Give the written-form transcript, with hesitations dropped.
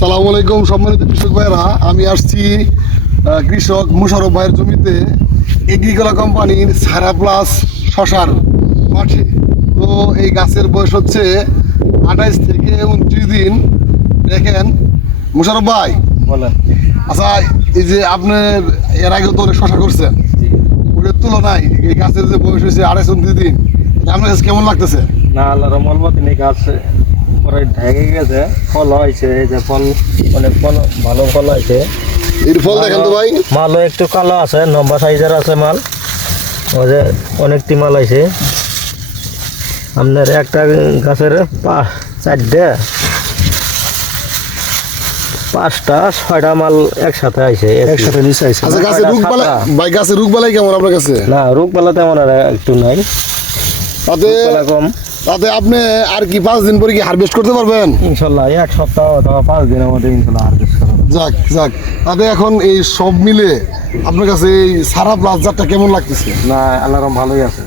আসসালামু আলাইকুম সম্মানিত কৃষক ভাইরা, আমি আসছি কৃষক মুশারফ ভাইয়ের জমিতে এগ্রিকোলা কোম্পানির সারা প্লাস শশার মাঠে। তো এই গাছের বয়স হচ্ছে 28 থেকে 29 দিন। দেখেন মুশারফ ভাই, বলেন। আচ্ছা এই যে আপনার এর আগে তো অনেক শশা করছেন, ওটার তুলনায় এই গাছের যে বয়স হয়েছে 28-29 দিন, আপনার কাছে কেমন লাগতেছে? না, আল্লাহর রহমতে গাছ পরে ঢেকে গেছে, ফল হয়েছে, এই যে ফল অনেক ফল, ভালো ফল হয়েছে। এর ফল দেখেন তো ভাই, মালও একটু কালো আছে, লম্বা সাইজের আছে মাল, ওই যে অনেকটি মাল আছে। আপনার একটা গাছের পাঁচটা ছয়টা মাল একসাথে আছে, একসাথে নিচে আছে। আচ্ছা গাছের রোগবালাই ভাই, গাছের রোগবালাই কেমন আপনার কাছে? না, রোগ বালা তেমন আর একটু নাই, তাতে রোগবালা কম। তাতে আপনি আর কি 5 দিন পরে কি হারভেস্ট করতে পারবেন? ইনশাল্লাহ এক সপ্তাহ অথবা 5 দিনের মধ্যে ইনশাল্লাহ হারভেস্ট করা যাবে। যাক যাক, তাতে এখন এই সব মিলে আপনার কাছে এই সারা প্লাস জাতটা কেমন লাগতেছে? না, আল্লাহর রহম ভালোই আছে।